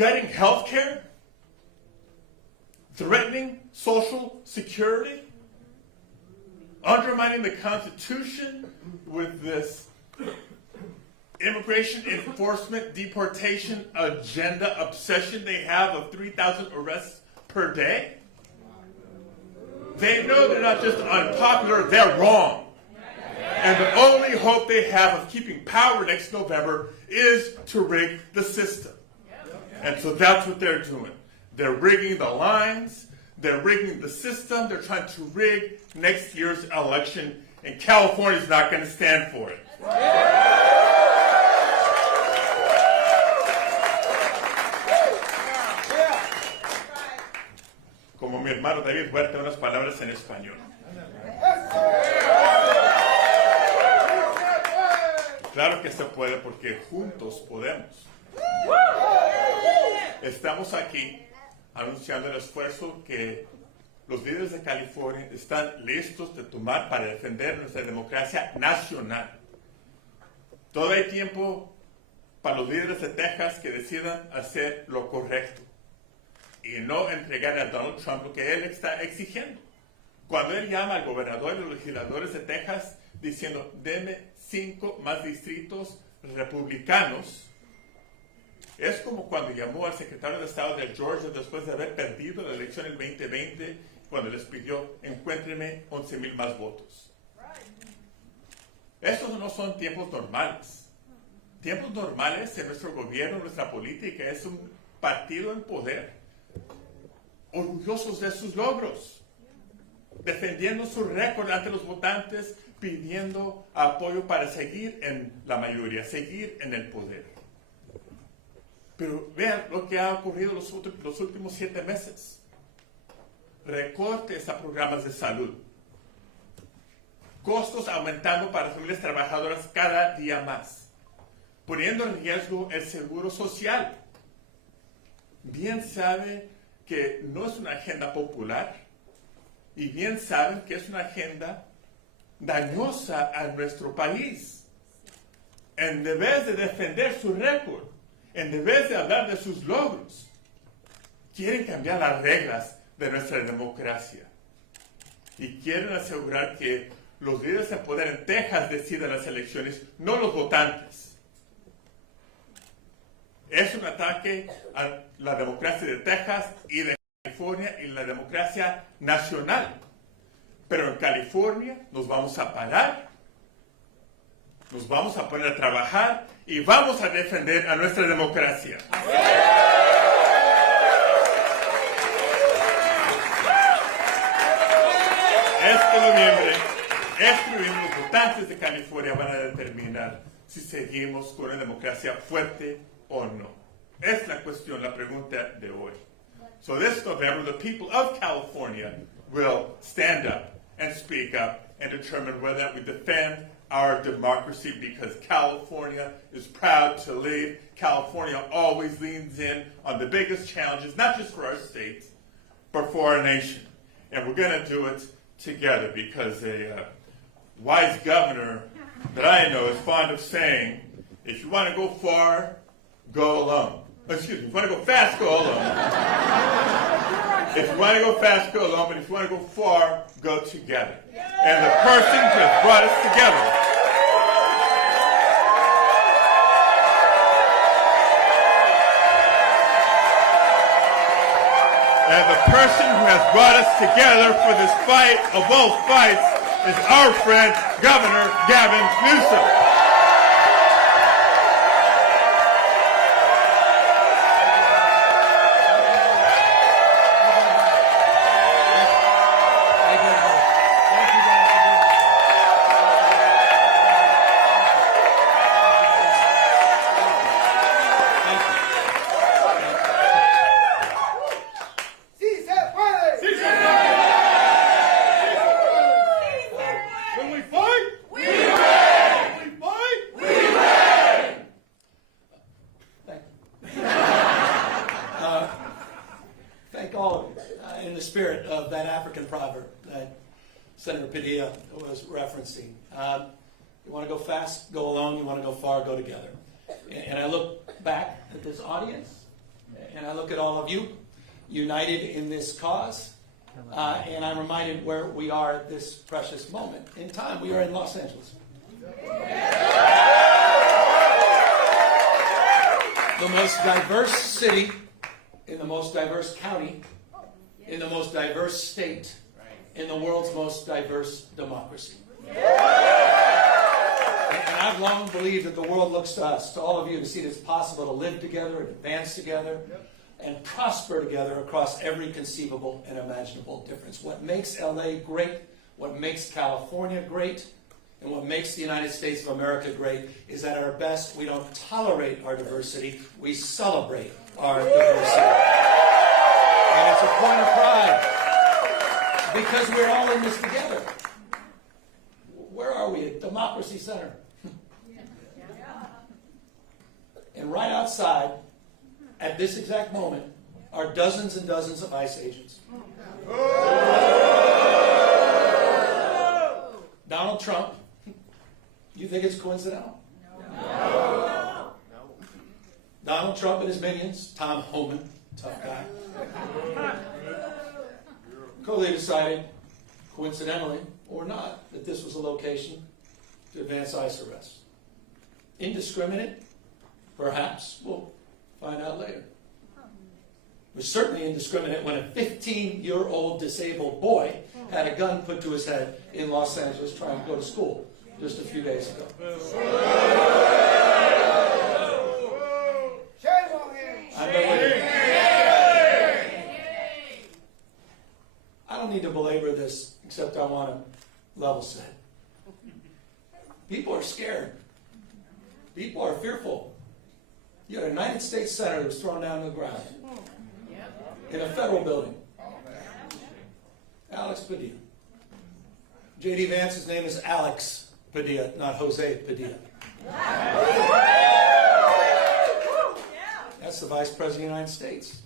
Cutting health care, threatening social security, undermining the Constitution with this immigration enforcement deportation agenda obsession they have of 3,000 arrests per day. They know they're not just unpopular, they're wrong. And the only hope they have of keeping power next November is to rig the system. And so that's what they're doing. They're rigging the lines, they're rigging the system, they're trying to rig next year's election, and California's not going to stand for it. Como mi hermano David Huerta, unas palabras en español. Claro que se puede porque juntos podemos. Estamos aquí anunciando el esfuerzo que los líderes de California están listos de tomar para defender nuestra democracia nacional. Todavía hay tiempo para los líderes de Texas que decidan hacer lo correcto y no entregar a Donald Trump lo que él está exigiendo. Cuando él llama al gobernador y los legisladores de Texas diciendo, deme 5 más distritos republicanos, es como cuando llamó al secretario de Estado de Georgia después de haber perdido la elección en 2020, cuando les pidió, encuéntreme 11,000 más votos. Estos no son tiempos normales. Tiempos normales en nuestro gobierno, nuestra política, es un partido en poder, orgullosos de sus logros, defendiendo su récord ante los votantes, pidiendo apoyo para seguir en la mayoría, seguir en el poder. Pero vean lo que ha ocurrido los últimos 7 meses. Recortes a programas de salud. Costos aumentando para familias trabajadoras cada día más. Poniendo en riesgo el seguro social. Bien sabe que no es una agenda popular. Y bien saben que es una agenda dañosa a nuestro país. En vez de defender su récord, en vez de hablar de sus logros, quieren cambiar las reglas de nuestra democracia. Y quieren asegurar que los líderes de poder en Texas decidan las elecciones, no los votantes. Es un ataque a la democracia de Texas y de California y la democracia nacional. Pero en California nos vamos a parar, nos vamos a poner a trabajar y vamos a defender a nuestra democracia. Este noviembre los votantes de California van a determinar si seguimos con una democracia fuerte o no. Es la cuestión, la pregunta de hoy. So this November, the people of California will stand up and speak up and determine whether we defend our democracy, because California is proud to lead. California always leans in on the biggest challenges, not just for our state, but for our nation. And we're going to do it together, because a wise governor that I know is fond of saying, if you want to go far, go alone. Excuse me, if you want to go fast, go alone. If you want to go fast, go alone, but if you want to go far, go together. And the person who has brought us together for this fight of all fights is our friend, Governor Gavin Newsom. Senator Padilla was referencing. You want to go fast, go alone. You want to go far, go together. And I look back at this audience, And I look at all of you united in this cause. And I'm reminded where we are at this precious moment in time. We are in Los Angeles. The most diverse city, in the most diverse county, in the most diverse state, in the world's most diverse democracy. And I've long believed that the world looks to us, to all of you, to see that it's possible to live together and advance together and prosper together across every conceivable and imaginable difference. What makes LA great, what makes California great, and what makes the United States of America great is that at our best, we don't tolerate our diversity, we celebrate our diversity. And it's a point of pride, because we're all in this together. Where are we? At Democracy Center. And right outside, at this exact moment, are dozens and dozens of ICE agents. Donald Trump, you think it's coincidental? No. Donald Trump and his minions, Tom Homan, tough guy, clearly decided, coincidentally or not, that this was a location to advance ICE arrests. Indiscriminate? Perhaps. We'll find out later. It was certainly indiscriminate when a 15-year-old disabled boy had a gun put to his head in Los Angeles trying to go to school just a few days ago. I don't need to belabor this, except I want to level set. People are scared. People are fearful. You had a United States Senator who was thrown down to the ground in a federal building. Alex Padilla. J.D. Vance's name is Alex Padilla, not Jose Padilla. That's the Vice President of the United States.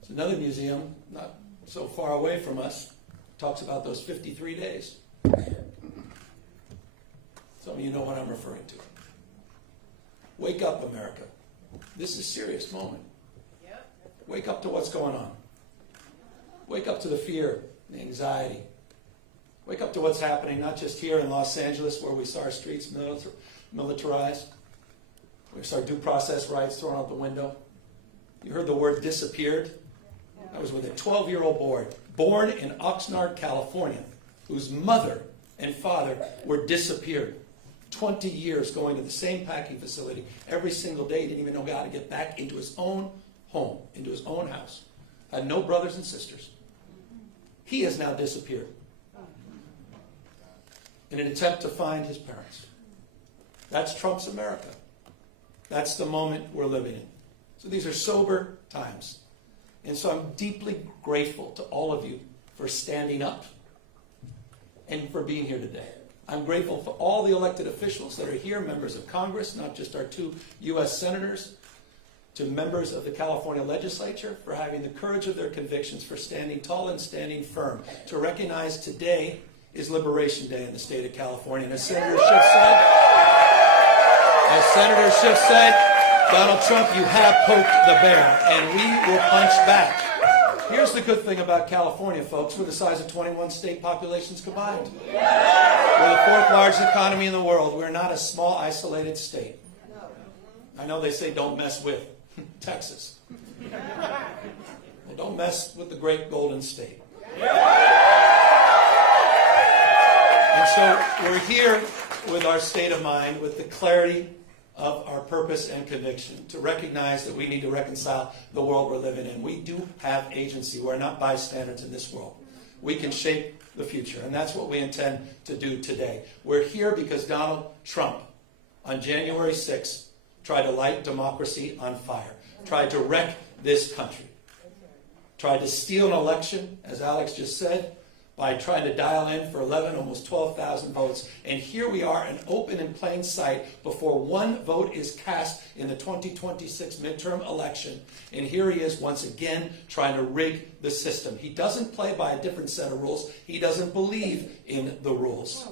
There's another museum, not so far away from us, talks about those 53 days. Some of you know what I'm referring to. Wake up, America. This is a serious moment. Wake up to what's going on. Wake up to the fear, the anxiety. Wake up to what's happening, not just here in Los Angeles, where we saw our streets militarized. We saw due process rights thrown out the window. You heard the word disappeared. I was with a 12-year-old boy, born in Oxnard, California, whose mother and father were disappeared. 20 years going to the same packing facility every single day. He didn't even know how to get back into his own home, into his own house. Had no brothers and sisters. He has now disappeared in an attempt to find his parents. That's Trump's America. That's the moment we're living in. So these are sober times. And so I'm deeply grateful to all of you for standing up and for being here today. I'm grateful for all the elected officials that are here, members of Congress, not just our 2 U.S. senators, to members of the California legislature for having the courage of their convictions, for standing tall and standing firm, to recognize today is Liberation Day in the state of California. And as Senator Schiff said, Donald Trump, you have poked the bear, and we will punch back. Here's the good thing about California, folks. We're the size of 21 state populations combined. We're the 4th largest economy in the world. We're not a small, isolated state. I know they say don't mess with Texas. Well, don't mess with the great Golden State. And so we're here with our state of mind, with the clarity of our purpose and conviction, to recognize that we need to reconcile the world we're living in. We do have agency. We're not bystanders in this world. We can shape the future, and that's what we intend to do today. We're here because Donald Trump, on January 6th, tried to light democracy on fire, tried to wreck this country, tried to steal an election, as Alex just said, by trying to dial in for 11, almost 12,000 votes. And here we are, in open and plain sight, before one vote is cast in the 2026 midterm election. And here he is once again trying to rig the system. He doesn't play by a different set of rules. He doesn't believe in the rules.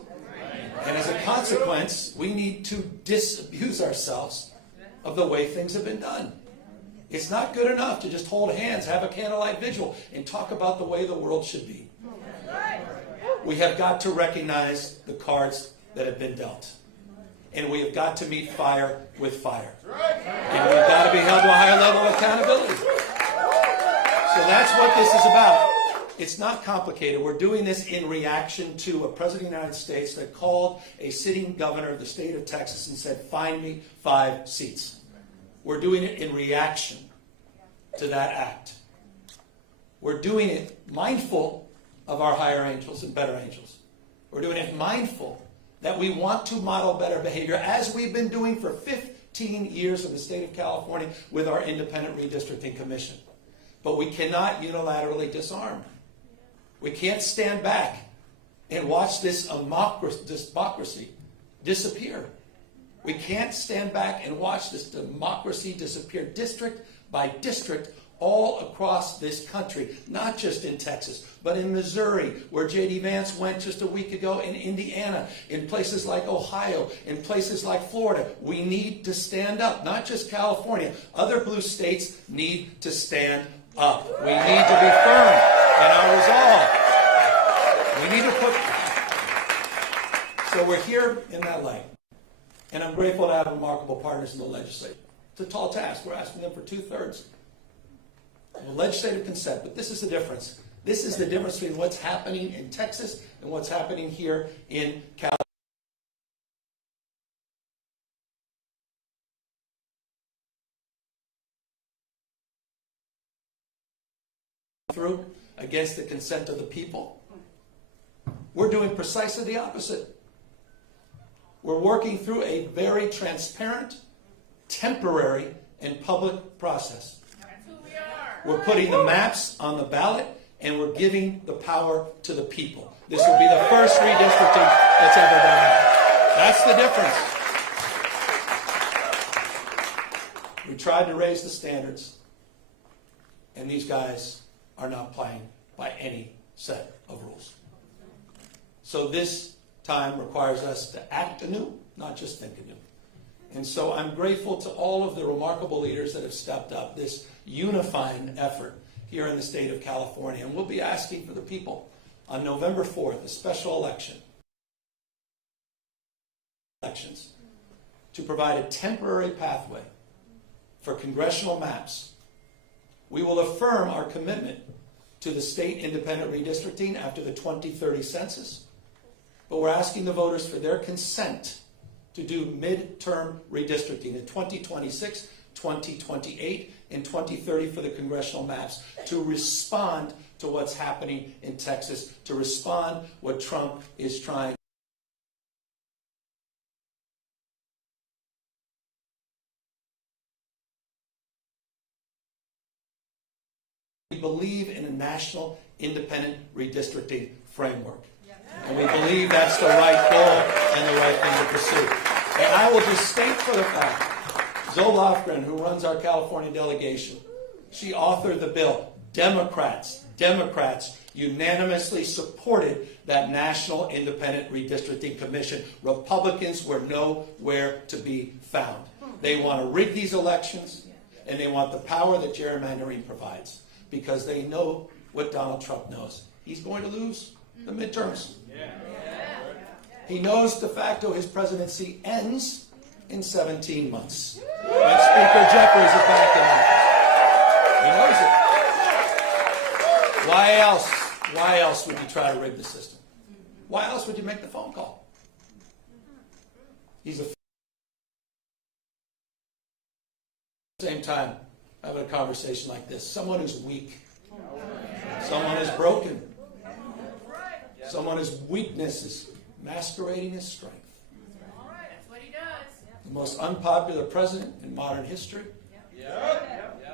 And as a consequence, we need to disabuse ourselves of the way things have been done. It's not good enough to just hold hands, have a candlelight vigil, and talk about the way the world should be. We have got to recognize the cards that have been dealt. And we have got to meet fire with fire. And we've got to be held to a higher level of accountability. So that's what this is about. It's not complicated. We're doing this in reaction to a president of the United States that called a sitting governor of the state of Texas and said, find me 5 seats. We're doing it in reaction to that act. We're doing it mindful of our higher angels and better angels. We're doing it mindful that we want to model better behavior, as we've been doing for 15 years in the state of California with our Independent Redistricting Commission. But we cannot unilaterally disarm. We can't stand back and watch this democracy disappear. We can't stand back and watch this democracy disappear district by district all across this country, not just in Texas, but in Missouri, where J.D. Vance went just a week ago, in Indiana, in places like Ohio, in places like Florida. We need to stand up, not just California. Other blue states need to stand up. We need to be firm in our resolve. We need to put... So we're here in that light. And I'm grateful to have remarkable partners in the legislature. It's a tall task. We're asking them for 2/3 of legislative consent. But this is the difference. This is the difference between what's happening in Texas and what's happening here in California. Through against the consent of the people. We're doing precisely the opposite. We're working through a very transparent, temporary, and public process. That's who we are. We're putting the maps on the ballot, and we're giving the power to the people. This will be the first redistricting that's ever done that. That's the difference. We tried to raise the standards, and these guys are not playing by any set of rules. So this time requires us to act anew, not just think anew. And so I'm grateful to all of the remarkable leaders that have stepped up, this unifying effort here in the state of California. And we'll be asking for the people on November 4th, a special elections, to provide a temporary pathway for congressional maps. We will affirm our commitment to the state independent redistricting after the 2030 census, but we're asking the voters for their consent to do midterm redistricting in 2026, 2028, and 2030 for the congressional maps, to respond to what's happening in Texas, to respond what Trump is trying. We believe in a national independent redistricting framework. And we believe that's the right goal and the right thing to pursue. And I will just state for the fact, Zoe Lofgren, who runs our California delegation, she authored the bill. Democrats unanimously supported that National Independent Redistricting Commission. Republicans were nowhere to be found. They want to rig these elections, and they want the power that gerrymandering provides, because they know what Donald Trump knows. He's going to lose the midterms. He knows de facto his presidency ends in 17 months. When Speaker Jeffries is back in office. He knows it. Why else would you try to rig the system? Why else would you make the phone call? He's at the same time having a conversation like this. Someone who's weak. Someone who's broken. Someone whose weakness is masquerading as strength. That's what he does. The most unpopular president in modern history.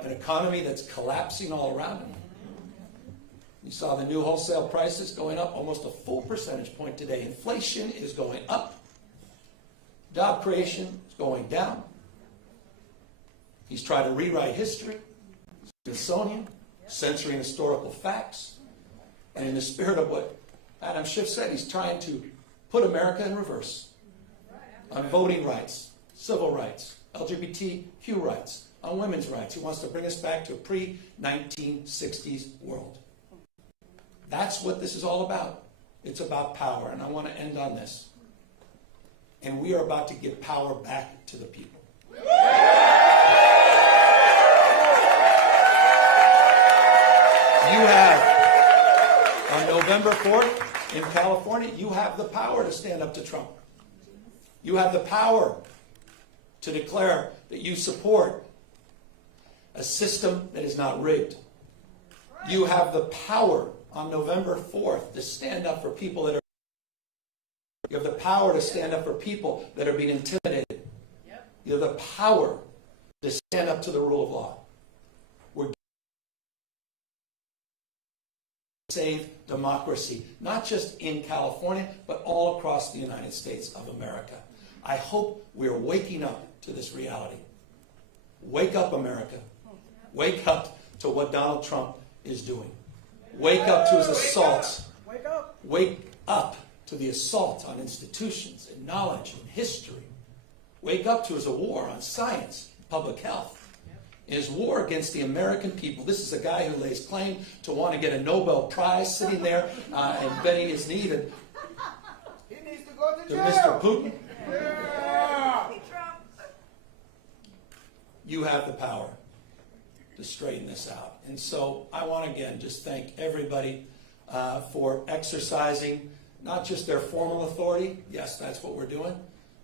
An economy that's collapsing all around him. You saw the new wholesale prices going up almost a full percentage point today. Inflation is going up. Job creation is going down. He's trying to rewrite history. Smithsonian, censoring historical facts. And in the spirit of what Adam Schiff said, he's trying to put America in reverse on voting rights, civil rights, LGBTQ rights, on women's rights. He wants to bring us back to a pre-1960s world. That's what this is all about. It's about power, and I want to end on this. And we are about to give power back to the people. You have, on November 4th in California, you have the power to stand up to Trump. You have the power to declare that you support a system that is not rigged. You have the power on November 4th to stand up for people that are. You have the power to stand up for people that are being intimidated. Yep. You have the power to stand up to the rule of law. We're save democracy, not just in California, but all across the United States of America. I hope we're waking up to this reality. Wake up, America. Wake up to what Donald Trump is doing. Wake up to his assaults. Wake up. Wake up to the assault on institutions and knowledge and history. Wake up to his war on science, public health. His war against the American people. This is a guy who lays claim to want to get a Nobel Prize, sitting there and bending his knee to Mr. Putin. You have the power to straighten this out. And so I want to again just thank everybody for exercising not just their formal authority, yes, that's what we're doing,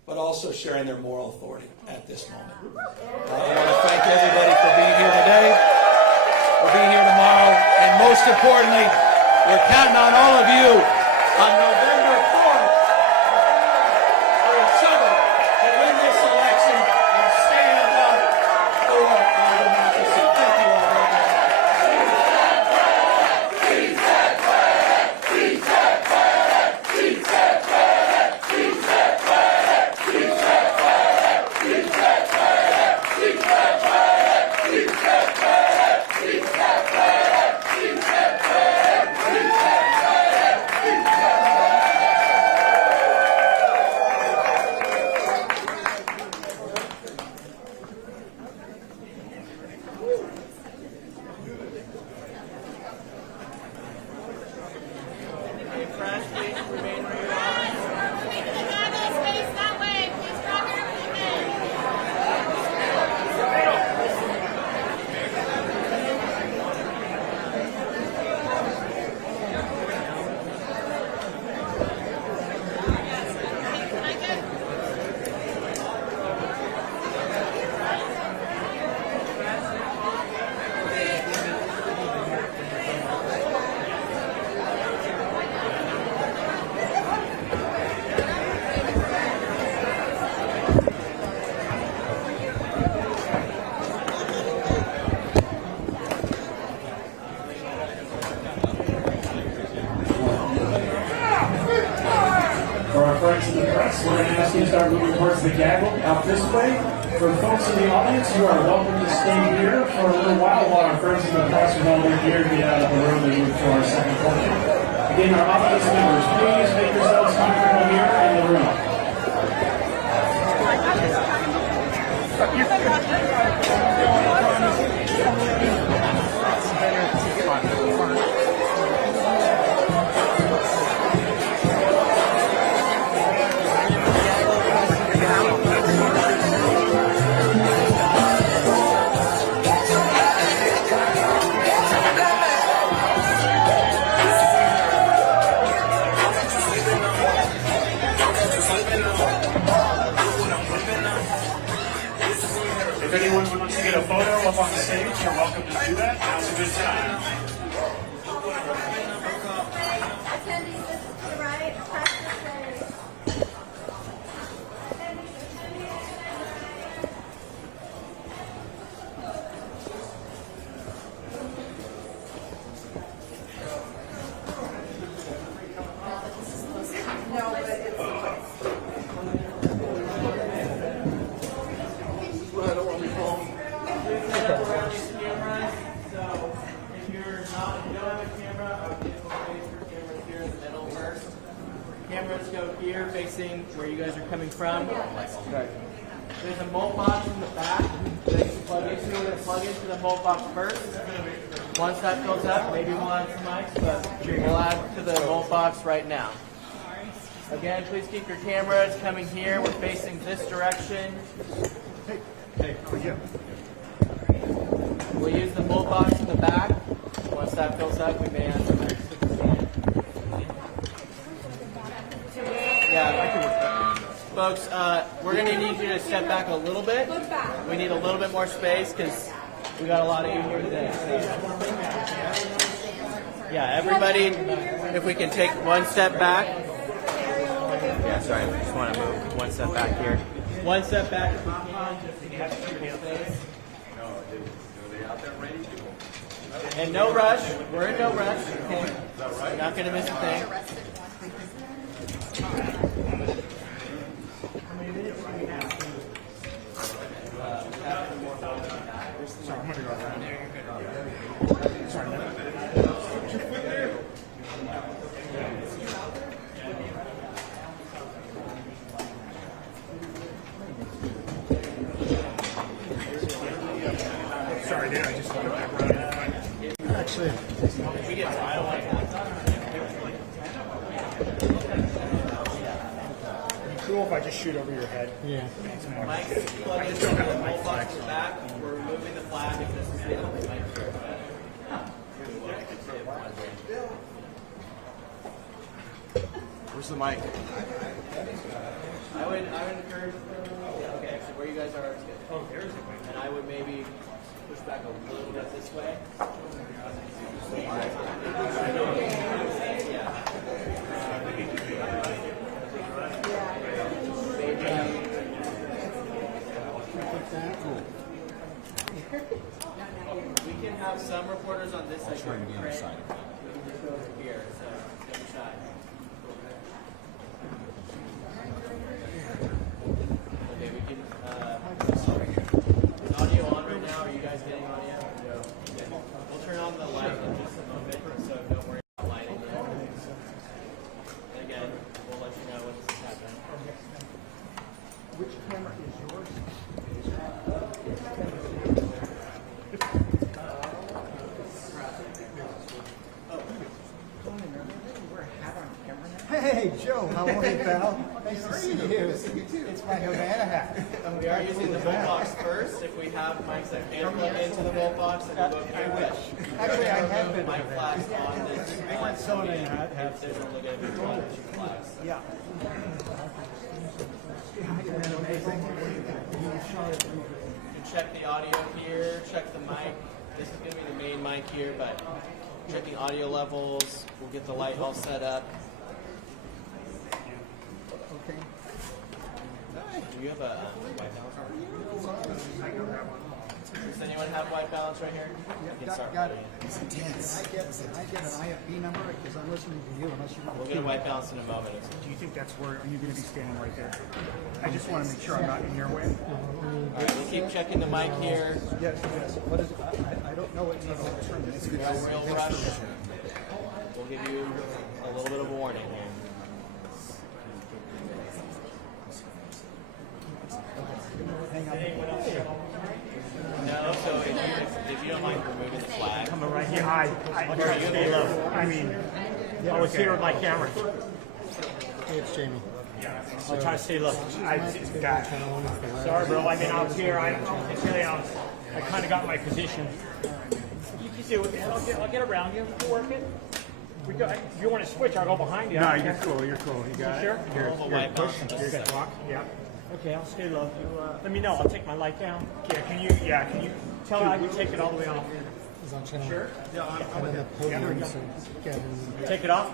but also sharing their moral authority at this moment. I want to thank everybody for being here today, for being here tomorrow, and most importantly, we're counting on all of you on November 4th for each other to win this election and stand up for our democracy. Thank you all very much. We're going to ask you to start moving towards the gaggle out this way. For folks in the audience, you are welcome to stay here for a little while our friends in the press with all their gear get out of the room and move to our second portion. Again, our audience members, please make yourselves comfortable here in the room. If anyone wants to get a photo up on the stage, you're welcome to do that. Now's a good time. Attendees, this is to the right, press this way. Cameras go here, facing where you guys are coming from. There's a malt box in the back that you can plug into. We're going to plug into the malt box first. Once that fills up, maybe we'll add some mics, but we'll add to the malt box right now. Again, please keep your cameras coming here. We're facing this direction. Hey, how are you? We'll use the malt box in the back. Once that fills up, we may add some mics to the stand. Yeah, folks, we're going to need you to step back a little bit. We need a little bit more space because we got a lot of you here today. Yeah, everybody, if we can take one step back. Yeah, sorry, I just want to move one step back here. One step back if we can, just to get your space. And no rush. We're in no rush. Okay. You're not going to miss a thing. Sorry, dude, I just looked back around. Actually, cool if I just shoot over your head. Yeah. Mike, plug into the whole box in the back. We're removing the flag if this is the only mic here. Where's the mic? I would encourage. Okay, actually, where you guys are is good. Oh, there's a mic. And I would maybe push back a little bit this way. We can have some reporters on this side. Trying to be on the side. We can go over here, so don't be shy. Okay, we can. Is audio on right now? Are you guys getting audio? No. Okay. We'll turn on the light in just a moment, so don't worry about lighting yet. And again, we'll let you know when this is happening. Which camera is yours? Hey, Joe, how are you, pal? Nice to see you. It's my Havana hat. We are using the volt box first. If we have mics that can plug into the volt box, then we'll go through it. Actually, I have been. Mic flags on this. I went Sony and had. There's only going to be one or two flags. Yeah. Amazing. You can check the audio here, check the mic. This is going to be the main mic here, but checking audio levels. We'll get the light all set up. Okay. Do you have a white balance? Does anyone have white balance right here? Got it. It's intense. I get an IFB number because I'm listening to you unless you want. We'll get a white balance in a moment. Do you think that's where, are you going to be standing right there? I just want to make sure I'm not in your way. All right, we'll keep checking the mic here. Yes. What is it? I don't know what needs to turn this. No real rush. We'll give you a little bit of a warning here. Hang on. No, so if you don't mind removing the flag. Coming right here. I try to stay low. I mean, I was here with my camera. Hey, it's Jamie. I'll try to stay low. Sorry, bro. I mean, I was here. I kind of got my position. You can do it. I'll get around you. We'll work it. If you want to switch, I'll go behind you. No, you're cool. You're cool. You got it. Sure. Here, push. Here's walk. Yeah. Okay, I'll stay low. Let me know. I'll take my light down. Can you tell I can take it all the way off? Sure. Yeah, I'm with it. Take it off?